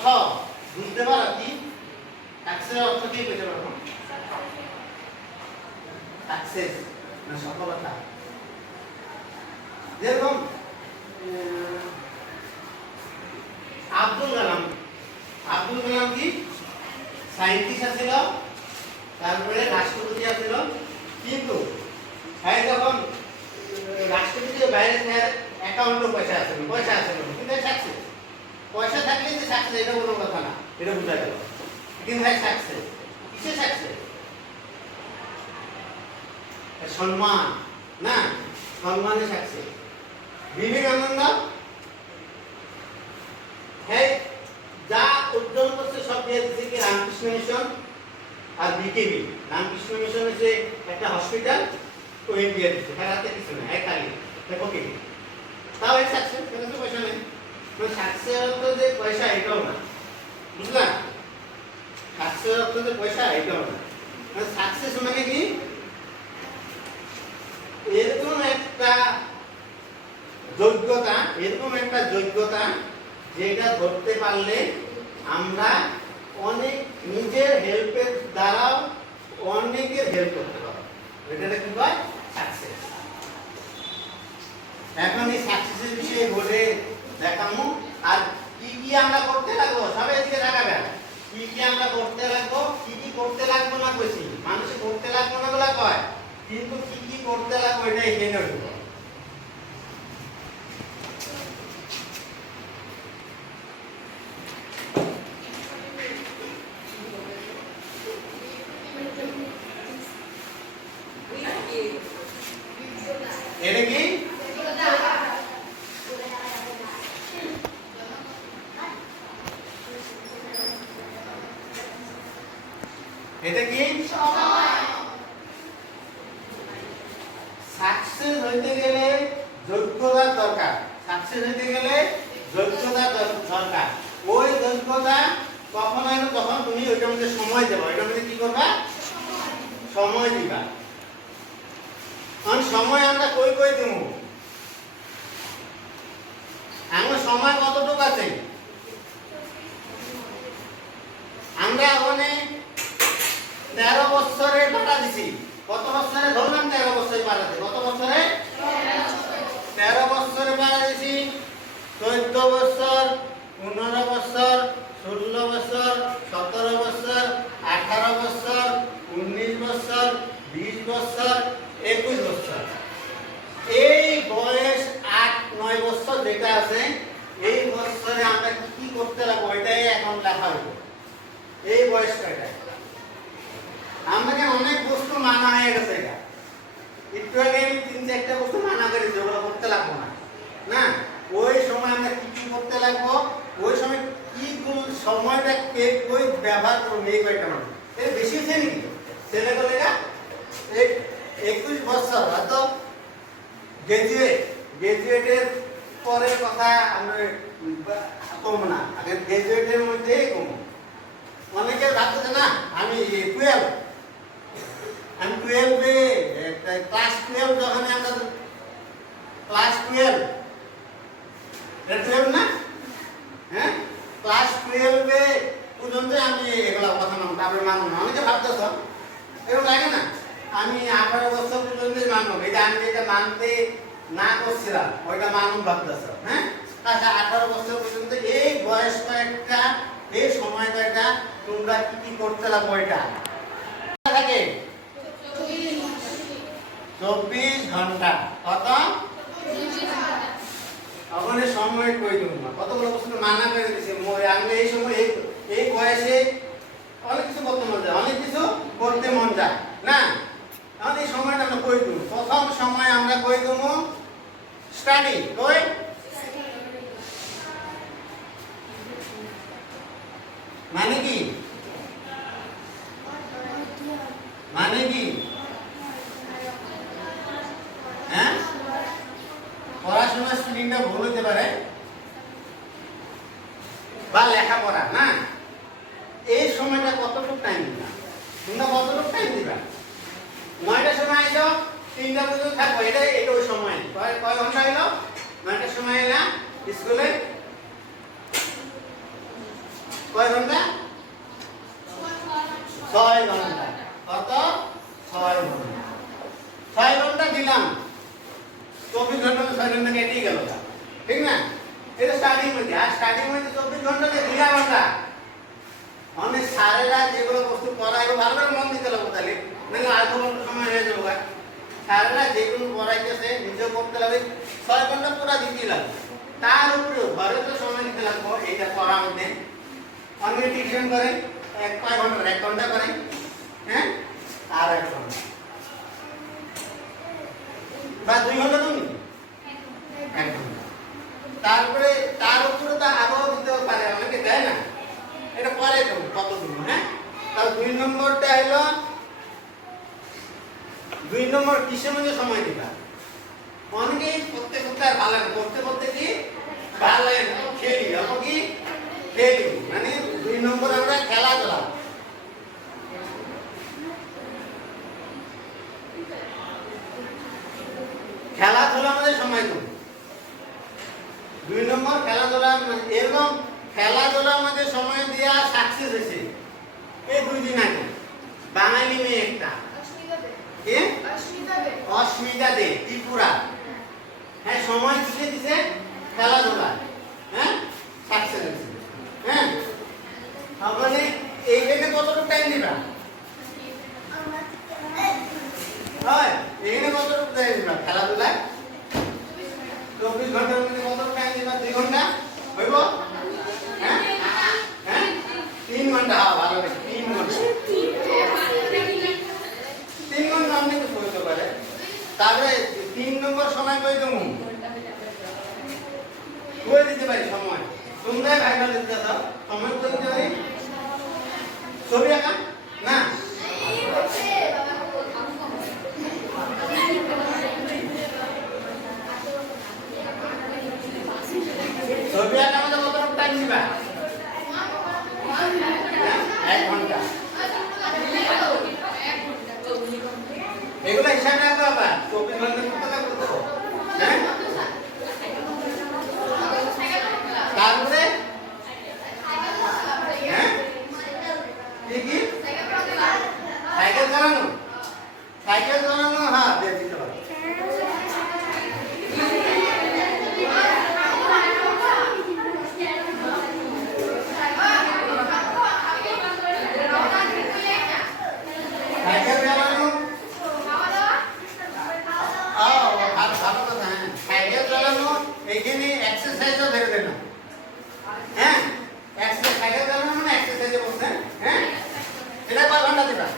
অর্থ বুঝতে পারো কি? সাকসেসের অর্থ কি বুঝতে পারো? সাকসেস মানে সফলতা। যেরকম আব্দুল কালাম কি সায়েন্টিস্ট ছিল, তারপরে রাষ্ট্রপতি ছিল, কিন্তু হ্যাঁ যখন রাষ্ট্রপতির বাইরে অ্যাকাউন্টে পয়সা আছে কিন্তু সাকসেস। পয়সা থাকলে যে সাকসেস এটা কোনো কথা না, এটা বোঝা গেল। কিন্তু হ্যাঁ সাকসেস কিসে সাকসেস? সম্মান না, সম্মানে সাকসেস। বিবেকানন্দ হ্যাঁ যা উদ্যোগ করছে সব দিয়ে দিচ্ছে কি রামকৃষ্ণ মিশন আর বিকেবি। রামকৃষ্ণ মিশন হচ্ছে একটা হসপিটাল, ও ইন্ডিয়া দিচ্ছে, তার হাতে কিছু নেই, এক খালি ওকে। তাও এক সাকসেস, কেন তো পয়সা নেই। সাকসেস অর্থ যে পয়সা এটাও না, বুঝলাম? সাকসেস অর্থ যে পয়সা এটাও না। সাকসেস মানে কি এরকম একটা যোগ্যতা যেটা ধরতে পারলে আমরা অনেক নিজের হেল্পের দ্বারাও অনেকের হেল্প করতে পারবো। এটা কি কয়? সাকসেস। এখন এই সাকসেসের বিষয়ে বলে দেখামু। আর কি কি আমরা করতে লাগবো সবাই এদিকে দেখাবেন। কি কি আমরা করতে লাগবো, কি কি করতে লাগবো না কইছি। মানুষ করতে লাগবো না গুলা কয়, কিন্তু কি কি করতে লাগবো এটা এখানে হইব। এটা কি এটা কি সাকসেস হইতে গেলে যোগ্যতা দরকার। সাকসেস হইতে গেলে যোগ্যতা দরকার। ওই যোগ্যতা কখন আসবে? তখন তুমি ওইটার মধ্যে সময় দেবো। ওইটার মধ্যে কি করবা? সময় দিবা। কারণ সময় আমরা কই দেব? আমার সময় কতটুকু আছে? আমরা ওখানে 13 বছরে পাঠা দিছি। কত বছরে ধরলাম? 13 বছরে পাঠাতে। কত বছরে? 13 বছরে পাঠা দিছি। 14 বছর, 15 বছর, 16 বছর, 17 বছর, 18 বছর, 19 বছর, 20 বছর, 21 বছর। এই বয়স 8-9 বছর যেটা আছে, এই বছরে আমরা কি করতে লাগবো এটাই এখন লেখা হইব। এই বয়সটা এটাই আমাকে অনেক বস্তু মানা হয়ে গেছে। এটা একটু আগে আমি 3-4টা বস্তু মানা করেছি, ওগুলো করতে লাগবো না। না, ওই সময় আমরা কি কি করতে লাগবো, ওই সময় কি কোন সময়টা কে কই ব্যবহার করবো, এই কয়টা মানুষ। এটা বেশি হচ্ছে নাকি ছেলেগুলোরা? 21 বছর হয়তো গ্রাজুয়েটের পরের কথা আমি কম না, আগে গ্রাজুয়েটের মধ্যেই কম। অনেকে ভাবতেছে না আমি 12 ক্লাস 12 যখন আমরা ক্লাস 12 না, হ্যাঁ ক্লাস 12 পর্যন্ত আমি এগুলা কথা মানব, তারপরে মানব না। অনেকে ভাবতেছ এরকম লাগে না আমি 18 বছর পর্যন্ত মানব। এটা আমি যেটা মানতে না করছিলাম ওইটা মানব ভাবতেছ। হ্যাঁ, আচ্ছা 18 বছর পর্যন্ত এই বয়স কয়েকটা, এই সময় কয়েকটা তোমরা কি কি করতে লাগবো এটা থাকে 24 ঘন্টা। কত? ওখানে সময় কই দেব না, কতগুলো বস্তু মানা করে দিছে। আমি এই সময় এই বয়সে অনেক কিছু করতে মন যায়, অনেক কিছু করতে মন যায় না। এখন এই সময়টা আমরা কই দেব। প্রথম সময় আমরা কই দেব স্টাডি। কই? মানে কি? মানে কি? হ্যাঁ, পড়াশোনা স্টুডেন্টরা ভুল হতে পারে বা লেখাপড়া না। এই সময়টা কতটুকু টাইম দিবা? তোমরা কতটুকু টাইম দিবা? 9টার সময় আইছো, 3টা পর্যন্ত থাকবো। এটা ওই সময় কয় ঘন্টা হইলো? 9টার সময় এলাম স্কুলে, কয় ঘন্টা? 6 ঘন্টা। কত? 6 ঘন্টা। 6 ঘন্টা দিলাম, 24 ঘন্টা তো 6 ঘন্টা কেটেই গেল, ঠিক না? এটা স্টার্টিং মধ্যে, আর স্টার্টিং মধ্যে 24 ঘন্টাতে দিলাম আমরা অনেক সারেরা যেগুলো বস্তু পড়াইবো, ভালো করে মন দিতে লাগবে, তাহলে নাহলে আর কোনো সময় হয়ে যাবে। সারেরা যেগুলো পড়াইতেছে নিজে করতে লাগবে, 6 ঘন্টা পুরা দিতে লাগবে। তার উপরে ঘরে তো সময় দিতে লাগবে এইটা পড়ার মধ্যে। অনেকে টিউশন করে কয় ঘন্টা, 1 ঘন্টা করে, হ্যাঁ, আর 1 ঘন্টা বা 2 ঘন্টা তুমি 1 ঘন্টা। তারপরে তার উপরে তো আরো দিতে পারে, অনেকে দেয় না, এটা পরে দেবো কত দিন। হ্যাঁ, তাহলে 2 নম্বরটা হলো 2 নম্বর কিসের মধ্যে সময় দিবা। অনেকেই করতে করতে আর ভালো লাগে, করতে করতে কি ভালো লাগে না, খেলি অল্প কি খেলি, মানে 2 নম্বর আমরা খেলাধুলা। খেলাধুলা আমাদের সময় দেবো 2 নম্বর খেলাধুলা। এরকম খেলাধুলা আমাদের সময় দেওয়া সাকসেস হয়েছে এই 2 দিন আগে। বাঙালি মেয়ে একটা, কে? অস্মিতা দে, ত্রিপুরা। হ্যাঁ, সময় দিতে দিছে খেলাধুলা, হ্যাঁ, সাকসেস হয়েছে। হ্যাঁ, তাহলে এইখানে কতটুকু টাইম দিবা? হয় এখানে কতটুকু টাইম দিবা খেলাধুলায়? 24 ঘন্টার মধ্যে কতটুকু টাইম দিবা? 2 ঘন্টা হইব? হ্যাঁ হ্যাঁ 3 ঘন্টা। হ্যাঁ, ভালো লাগে, 3 ঘন্টা। 3 ঘন্টা আপনি তো হইতে পারে। তারপরে 3 নম্বর সময় কই দেবো, কই দিতে পারি সময়? তোমরাই ভাইবা দিতে দাও, সময় কই দিতে পারি? ছবি আঁকা না, ছবি আঁকা আমাদের কতটুকু টাইম দিবা? 1 ঘন্টা। এগুলো হিসাব রাখবো আবার 24 ঘন্টার কথা বলবো। হ্যাঁ, তারপরে হ্যাঁ কি সাইকেল চালানো, সাইকেল চালানো, হ্যাঁ দিয়ে দিতে পারো। সাইকেল চালানো, ভালো কথা। হ্যাঁ, সাইকেল চালানো এইখানে এক্সারসাইজও ধরে দেন। হ্যাঁ, সাইকেল চালানো মানে এক্সারসাইজে বলছেন। হ্যাঁ, এটা কয় ঘন্টা দিবা?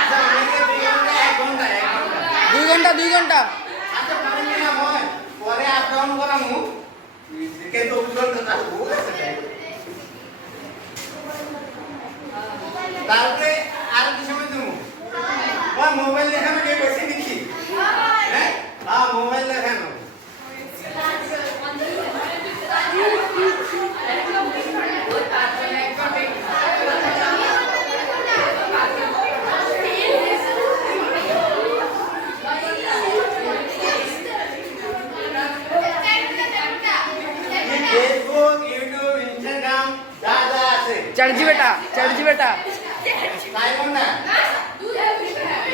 আচ্ছা, অনেকে 2 ঘন্টা 1 ঘন্টা 1 ঘন্টা 2 ঘন্টা 2 ঘন্টা। আচ্ছা, পরে নিয়ে হয়, পরে আপ ডাউন করামু, কিন্তু 2 ঘন্টা থাকবো। তারপরে আর কি সময় দেবো? মোবাইল দেখানো কে বসে নাকি? হ্যাঁ, মোবাইল দেখানো। ফেসবুক, ইউটিউব, ইনস্টাগ্রাম যা যা আছে, चढ़ जी बेटा, चढ़ जी बेटा। 4 ঘন্টা।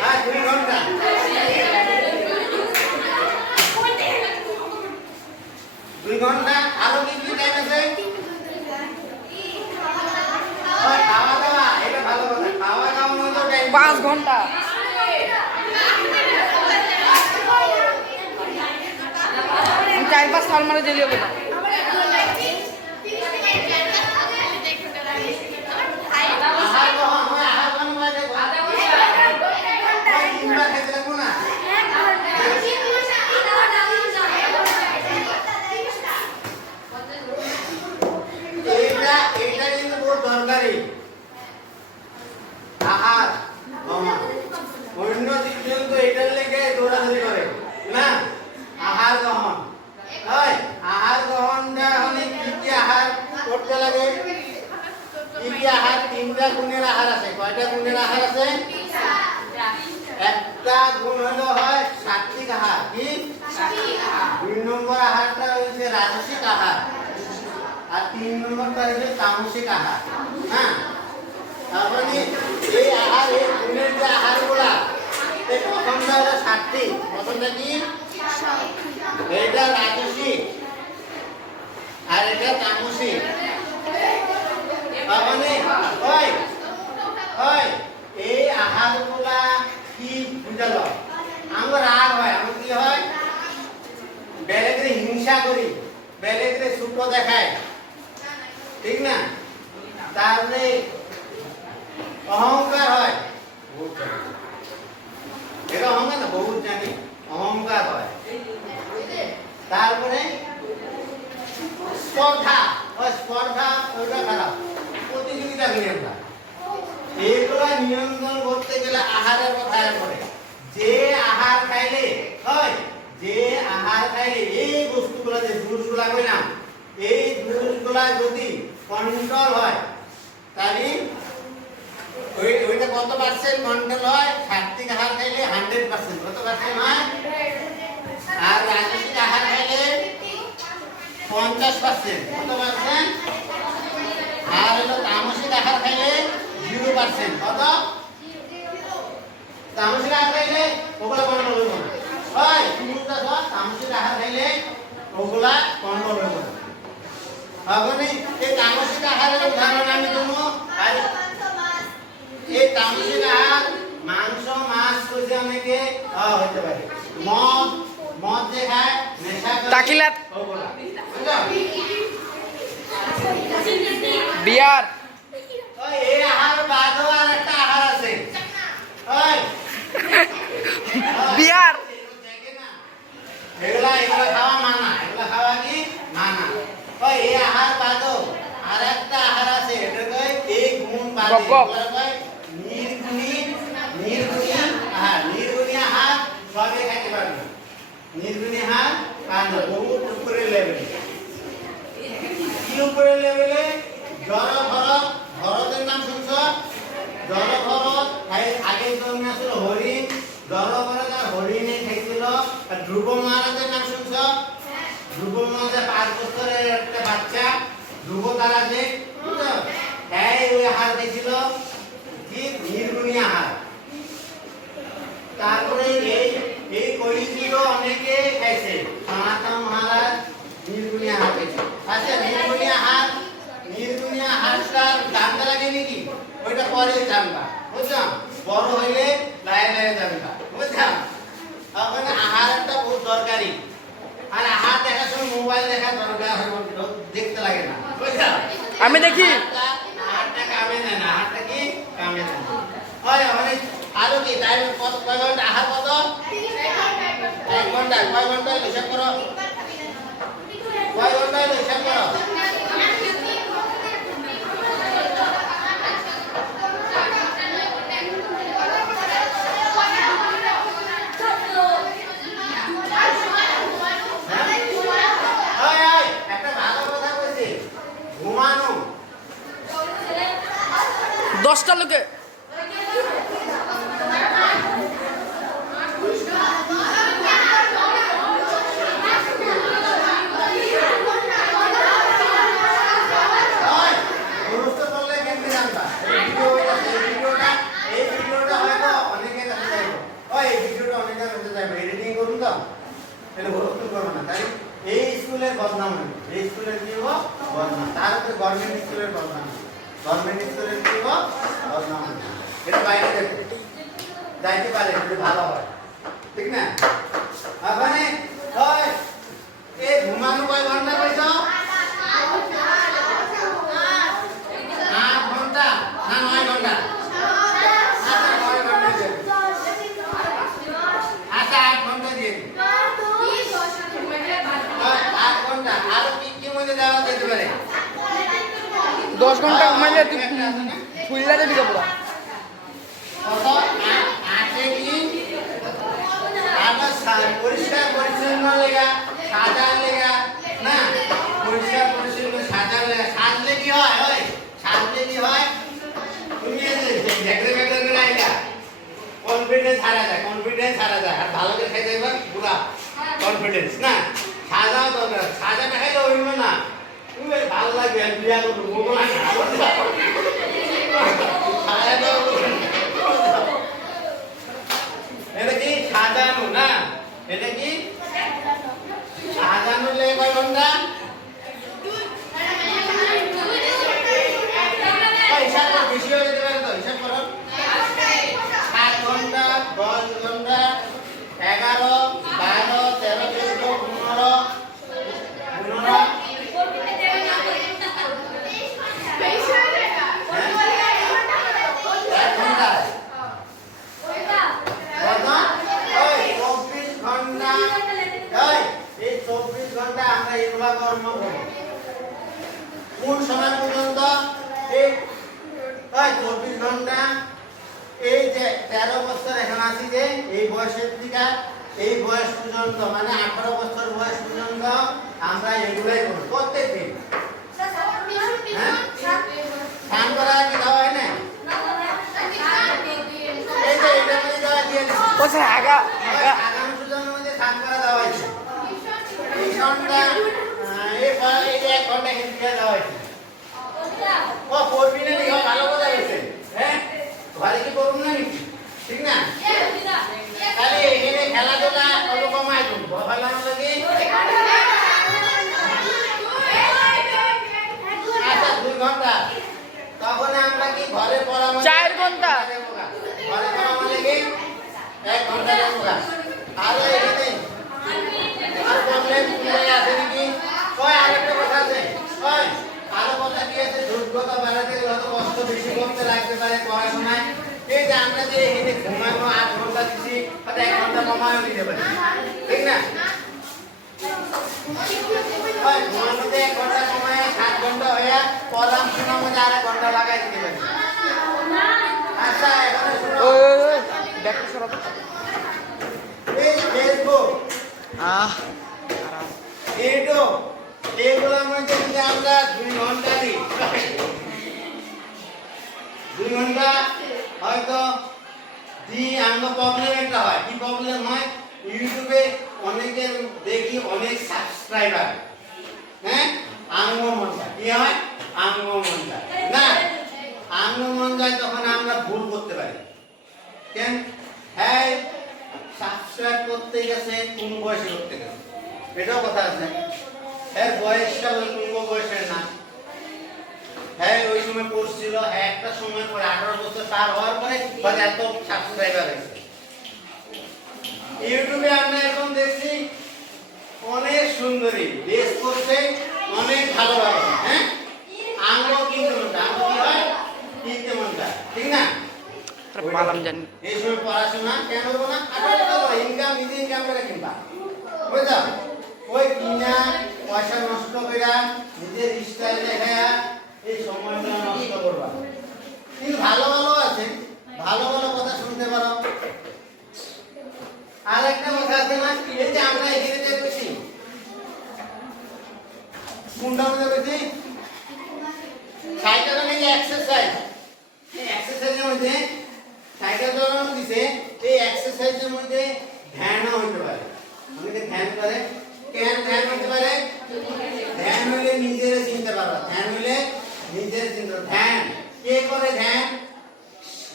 হ্যাঁ, 2 ঘন্টা। দুই ঘন্টা। আরো কি কি টাইম আছে? খাওয়া দাওয়া, এটা ভালো কথা। খাওয়া দাওয়া মতো টাইম 5 ঘন্টা। 4-5 साल मारे जलिए बेटा। আহার গ্রহণ হয়, আহার গ্রহণ হয় দেখো। তিনবার খেতে লাগবো না? এইটা কিন্তু বহুত দরকারি। আহার গ্রহণ, অন্য জীবজন্তু এটার লেগে দৌড়াদৌড়ি করে না। আহার গ্রহণ হয়, আহার গ্রহণ রাজসিক আহার আর 3 নম্বরটা হচ্ছে তামসিক আহার। হ্যাঁ, তারপরে এই আহার, এই গুণের যে আহারগুলা, এই প্রথমটা হলো সাত্বিক, প্রথমটা কি? এটা রাজসিক আর এটা তামসিক। তারপরে ওই এই আহারগুলা কি বুঝালো? আমার রাগ হয়, আমার কি হয়? বেলেগরে হিংসা করি, বেলেগরে ছোট দেখায়, ঠিক না? তারপরে অহংকার হয়, এটা অহংকার না, বহুত জানি অহংকার হয়। তারপরে স্পর্ধা, ওই স্পর্ধা ওইটা খারাপ, প্রতিযোগিতা করি আমরা। এইগুলা নিয়ন্ত্রণ করতে গেলে আহারের কথা পড়ে। যে আহার খাইলে হয়, যে আহার খাইলে এই বস্তুগুলা, যে জুসগুলা কইলাম, এই জুসগুলা যদি কন্ট্রোল হয়, তাহলে ওইটা কত পার্সেন্ট কন্ট্রোল হয়? সাত্বিক আহার খাইলে 100%। কত পার্সেন্ট হয়? আর রাজসিক আহার খাইলে 50%। কত পার্সেন্ট? আর হলো তামসিক আহার খাইলে 0%। কত? তামসিক আহার খাইলে ওগুলা কন্ট্রোল হইব না। হয় শুরুটা সব তামসিক আহার খাইলে ওগুলা কন্ট্রোল হইব না। এখন এই তামসিক আহারের উদাহরণ আমি দেবো। আর এই তামসিক আহার মাংস, মাছ কইছে অনেকে হইতে পারে। মদ যে খায়, নেশা করে, তাকিলাত, ওগুলা বিয়ার, ওই এই আহার বাদও আর একটা আহার আছে। ওই বিয়ার, এগুলা খাওয়া মানা, এগুলা খাওয়া কি মানা। ওই এই আহার বাদও আর একটা আহার আছে, এটা কয় এই গুণ বাদে, এগুলা কয় নির্গুণী আহার। নির্গুণী আহার সবে খাইতে পারবে না। নির্গুণী আহার আর না, বহুত উপরের লেভেলে। কি উপরের লেভেলে? ভরতের নাম শুনছ? ভরত আগে জন্মে আসলে হরিণ, ভরত আর হরিণে খাইছিল। আর ধ্রুব মহারাজের নাম শুনছ? ধ্রুব মহারাজের 5 বছরের একটা বাচ্চা, ধ্রুব তারা যে ওই আহার খাইছিল কি? নির্গুণী আহার। তারপরে এই কলিযুগ অনেকে খাইছে। সনাতন মহারাজ নির্গুণী আহার খাইছে। আচ্ছা, নির্গুণী আহারটার দামটা লাগে নাকি? ওইটা পরে জানবা, বুঝলাম? বড় হইলে লায়ে জানবা, বুঝলাম? ওখানে আহারটা বহুত দরকারি। আর আহার দেখার সময় মোবাইল দেখা দরকার, দেখতে লাগে না, বুঝলাম? আমি দেখি। আহারটা কামে নেয় না, আহারটা কি কামে নেয় না। হয় মানে আরো কি তাই কয় ঘন্টা আহার? কত? 1 ঘন্টা। কয় ঘন্টা হিসাব করো? কয় ঘন্টা হিসাব করো? একটা ভালো কথা বলছি, ঘুমানো 10টা লোকে। এই স্কুলের বদনাম হয়, এই স্কুলের কি হবো? বদনাম। তার উপরে গভর্নমেন্ট স্কুলের বদনাম, গভর্নমেন্ট স্কুলের কি হবো? বদনাম। এটা বাইরে যাইতে পারে যদি ভালো হয়, ঠিক না? ওখানে এই ঘুমানো কয় ঘন্টা পাইছ? 8 ঘন্টা না 9 ঘন্টা? আচ্ছা 9 ঘন্টা দিয়ে দিন। আচ্ছা 8 ঘন্টা দিয়ে দিন। 8 ঘন্টা। আর কি মধ্যে দেওয়া যেতে পারে? 10 ঘন্টা ঘুমাইলে তুই ফুললা যাবি পুরো। কত? 8 কি? পরিষ্কার পরিচ্ছন্ন লেগা, সাজার লেগা, না পরিষ্কার পরিচ্ছন্ন সাজার লেগা। সাজলে কি হয়? সাজলে কি হয়? তুমি দেখতে করে আইলা কনফিডেন্স হারা যায়, আর ভালো করে খাইতে পারবা পুরা কনফিডেন্স, না? সাজাও দরকার, সাজা না খাইলে হইল না। তুমি বেশ ভালো লাগবে, বিয়া করবো, মোগল আছে, সাজা দাও। এটা কি সাজানো না? এটা কি সাজানো? লে কয় ঘন্টা? হিসাব করো, বেশি হয়ে যেতে পারে তো, হিসাব করো। 7 ঘন্টা, 10 ঘন্টা, 11, 12, 13, 14, 15, 15, এক ঘন্টা। কত? ওই 24 ঘন্টা। এই 24 ঘন্টা আমরা এগুলা কর্ম করব। কোন সময় পর্যন্ত? এই 24 ঘন্টা, এই যে 13 বছর এখন আছি যে এই বয়সের থেকে এই বয়স পর্যন্ত, মানে 18 বছর বয়স পর্যন্ত আমরা এগুলাই করব প্রত্যেক দিন। হ্যাঁ, স্নান করা কি দেওয়া হয় না? এই যে এটা মধ্যে দেওয়া দিয়ে দিচ্ছি। কোথায় আগা আগা আগামী সুজনের মধ্যে স্নান করা দেওয়া হয়েছে। এই ঘন্টা এই যে 1 ঘন্টা কিন্তু দিয়ে দেওয়া হয়েছে। ও করবি না নাকি? ভালো কথা বলছে। হ্যাঁ, ঘরে কি করুন না নাকি? ঠিক না? তাহলে এখানে খেলাধুলা কত কমায় তুমি ভালো লাগে? আচ্ছা 2 ঘন্টা। তখন আমরা কি ঘরে পড়া? 4 ঘন্টা। ঘরে পড়া মানে কি 1 ঘন্টা দেবো। আর এখানে আর প্রবলেম আছে নাকি? কয় আরেকটা কথা আছে। কয় আরো কথা কি আছে? যোগ্যতা বাড়াতে গেলে হয়তো কষ্ট বেশি করতে লাগতে পারে পড়াশোনায়। এই যে আমরা যে এখানে ঘুমানো 8 ঘন্টা দিচ্ছি, হয়তো 1 ঘন্টা কমায়ও দিতে পারি, ঠিক না? ঘুমানোতে 1 ঘন্টা কমায় 7 ঘন্টা হয়ে পড়াম শোনার মধ্যে আর 1 ঘন্টা লাগাই দিতে পারি। আচ্ছা এখন শুনো, ওই দেখো সরাতে এই ফেসবুক, ইউটিউব, এগুলোর মধ্যে যদি আমরা 2 ঘন্টা দিই, 2 ঘন্টা হয়তো আমরা প্রবলেম একটা হয়। কি প্রবলেম হয়? ইউটিউবে অনেকের দেখি অনেক সাবস্ক্রাইবার, হ্যাঁ, আঙ্গ মন যায়। কি হয়? আঙ্গ মন যায় না, আঙ্গ মন যায়, তখন আমরা ভুল করতে পারি। কেন? হ্যাঁ, সাবস্ক্রাইব করতে গেছে কোন বয়সে করতে গেছে, এটাও কথা আছে। হ্যাঁ, বয়সটা ওই পূর্ব বয়সের না। হ্যাঁ, ওই সময় পড়ছিল, হ্যাঁ, একটা সময় পরে 18 বছর পার হওয়ার পরে হয়তো এত সাবস্ক্রাইবার হয়েছে। ইউটিউবে আমরা এখন দেখছি অনেক সুন্দরী ড্রেস করছে, অনেক ভালো লাগে। হ্যাঁ, আঙ্গ কিনতে মন চায়, আঙ্গ কি হয়? কিনতে মন চায়, ঠিক না? পালাম জানি এই সময় পড়াশোনা কেন করবো না? ইনকাম, নিজে ইনকাম করে কিনবা, বুঝছো? ওই কিনা পয়সা নষ্ট করে নিজের স্টাইল দেখা এই সময়টা নষ্ট করবা। কিন্তু ভালো ভালো আছে, ভালো ভালো কথা শুনতে পারো। আর একটা কথা আছে না, এই যে আমরা এখানে যে বসি, কোনটা মধ্যে বসি? সাইকেল নিয়ে এক্সারসাইজ, এই এক্সারসাইজের মধ্যে সাইকেল চালানো দিছে, এই এক্সারসাইজের মধ্যে ধ্যানও হইতে পারে। অনেকে ধ্যান করে। কেন ধ্যান হইতে পারে? ধ্যান হইলে নিজের চিনতে পারবা। ধ্যান হইলে নিজের চিন্তা। ধ্যান কে করে? ধ্যান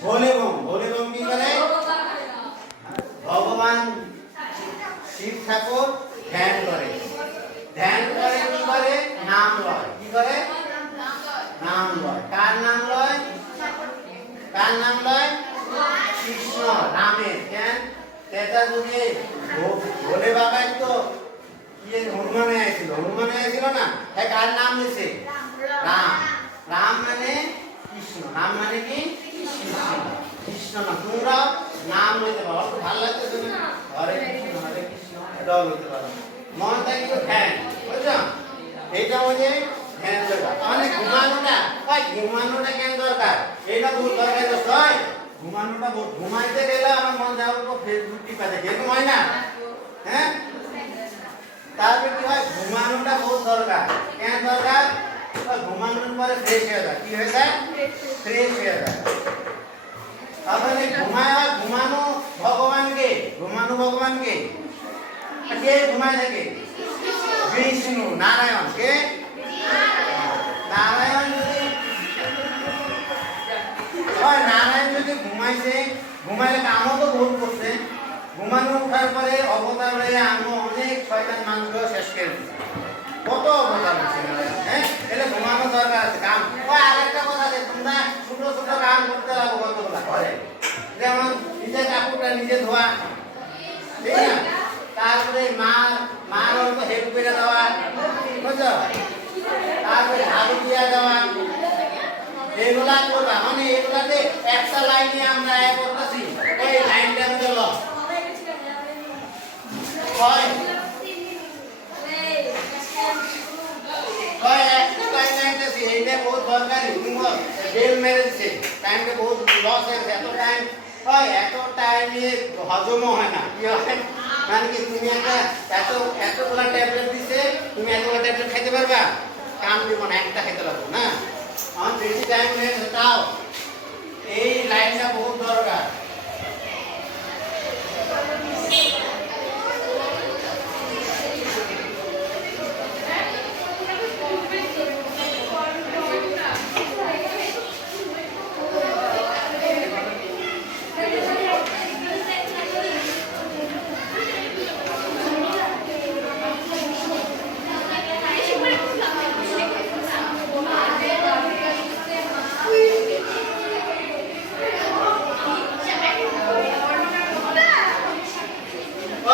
ভোলে বম। ভোলে বম কি করে? ভগবান শিব ঠাকুর ধ্যান করে। ধ্যান করে কি করে? নাম লয়। কি করে? নাম লয়। কার নাম লয়? কার নাম লয়? কৃষ্ণ রামের। কেন? তেতা যুগে ভোলে বাবাই তো হনুমান হয়েছিল, হনুমান হয়েছিল না? হ্যাঁ, কার নাম নিছে? রাম। রাম মানে কৃষ্ণ। রাম মানে কি? কৃষ্ণ। কৃষ্ণ না, তোমরা নাম লইতে পারো। অত ভালো লাগতেছে না? হরে কৃষ্ণ হরে কৃষ্ণ এটাও লইতে পারো। মন থাকি তো ধ্যান, বুঝছো? এইটা হচ্ছে ধ্যান দরকার। মানে ঘুমানোটা কেন দরকার? এটা বহুত দরকার। হয় ঘুমানোটা, ঘুমাইতে গেলে আমার মন যাওয়ার পর ফেসবুক টিপা দেখে, এরকম হয় না? হ্যাঁ, তারপরে কি হয়? ঘুমানোটা বহুত দরকার। কেন দরকার? ঘুমানোর পরে ফ্রেশ হয়ে যায়। কি হয়ে যায়? ফ্রেশ হয়ে যায়। তাহলে ঘুমানো ভগবানকে, ঘুমানো ভগবানকে কে ঘুমায় থাকে? বিষ্ণু। নারায়ণ কে? নারায়ণ যদি হয়, নারায়ণ যদি ঘুমাইছে, ঘুমাইলে কামও তো বহুত করছে, ঘুমানো উঠার পরে অবতার হয়ে আমি অনেক শয়তান মানুষকে শেষ করে দিচ্ছি। কত অবতার হচ্ছে নারায়ণ, হ্যাঁ? এলে ঘুমানো দরকার আছে, কাম। ওই আরেকটা কথা আছে, তোমরা ছোট ছোট কাম করতে লাগো কতগুলা ঘরে, যেমন নিজের কাপড়টা নিজে ধোয়া, ঠিক না? তারপরে মার অল্প হেল্প করে দেওয়া, বুঝছো? তারপরে ঝাড়ু দিয়া দেওয়া, এগুলা করবা। মানে এগুলাতে একটা লাইনে আমরা করতেছি, ওই লাইনটা গেল হয় একটা লাইন আইতেছি, এইটা বহুত দরকারি। তুমি বেল মেরেছে, টাইমটা বহুত লস হয়েছে, এত টাইম হয়, এত টাইমে হজমও হয় না। কি হয় মানে কি, তুমি এতগুলা ট্যাবলেট দিছে, তুমি এতগুলা ট্যাবলেট খাইতে পারবা? কাম দিব না, একটা খেতে পারবো না। আমার বেশি টাইম হয়ে গেছে, তাও এই লাইনটা বহুত দরকার।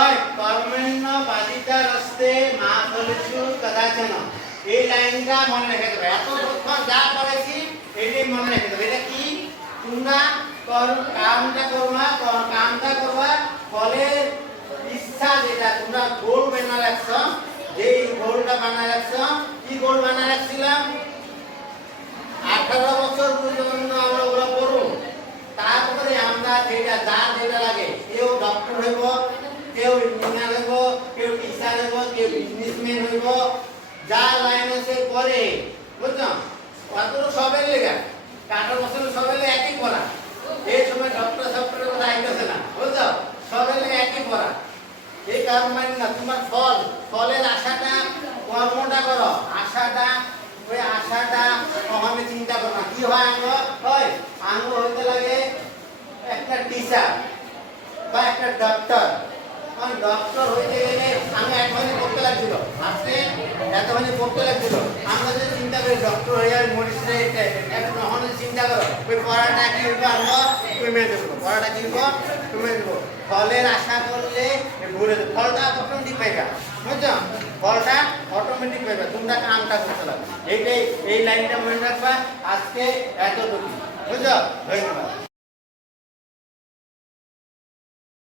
ওই কর্মণ্য বাদিতা রস্তে মা ফলেষু কদাচন, এই লাইনটা মনে রেখে দেবে। এতক্ষণ যা পড়েছি এটাই মনে রেখে দেবে। এটা কি? তোমরা কামটা করবা, ফলে ইচ্ছা যেটা তোমরা গোল বানা রাখছো, যে গোলটা বানা রাখছো, কি গোল বানা রাখছিলাম? 18 বছর পর্যন্ত আমরা ওগুলো পড়ব, তারপরে আমরা যেটা লাগে, কেউ ডক্টর হইব, কেউ ইঞ্জিনিয়ার হইব, কেউ টিচার হইব, কেউ বিজনেসম্যান হইব, যার লাইন আছে পরে, বুঝছো? অত সবের লেগা 18 বছর সবের লেগে একই পড়া। এই সময় ডক্টর সফটওয়্যারের কথা আইতেছে না, বুঝছো? সবের লেগে একই পড়া। এই কারণ মানে না, তোমার ফলের আশাটা, কর্মটা করো, আশাটা, ওই আশাটা কখনো চিন্তা করো না। কি হয় আঙ্গ হইতে লাগে একটা টিচার বা একটা ডক্টর। কারণ ডক্টর হইতে গেলে আমি একবারে পড়তে লাগছিল, আজকে এতখানি পড়তে লাগছিল। আমরা যদি চিন্তা করি ডক্টর হয়ে যাবে, মরিসে একটু কখনো চিন্তা করো, ওই পড়াটা কি হইব, আমরা কমে দেবো, পড়াটা কি হইব, কমে দেবো। ফলের আশা করলে ঘুরে দেবো, ফলটা অটোমেটিক পাইবা, বুঝছো? ফলটা অটোমেটিক পাইবা, তোমরা কামটা করতে লাগবে। এই লাইনটা মনে রাখবা। আজকে এতটুকু, বুঝছো? ধন্যবাদ।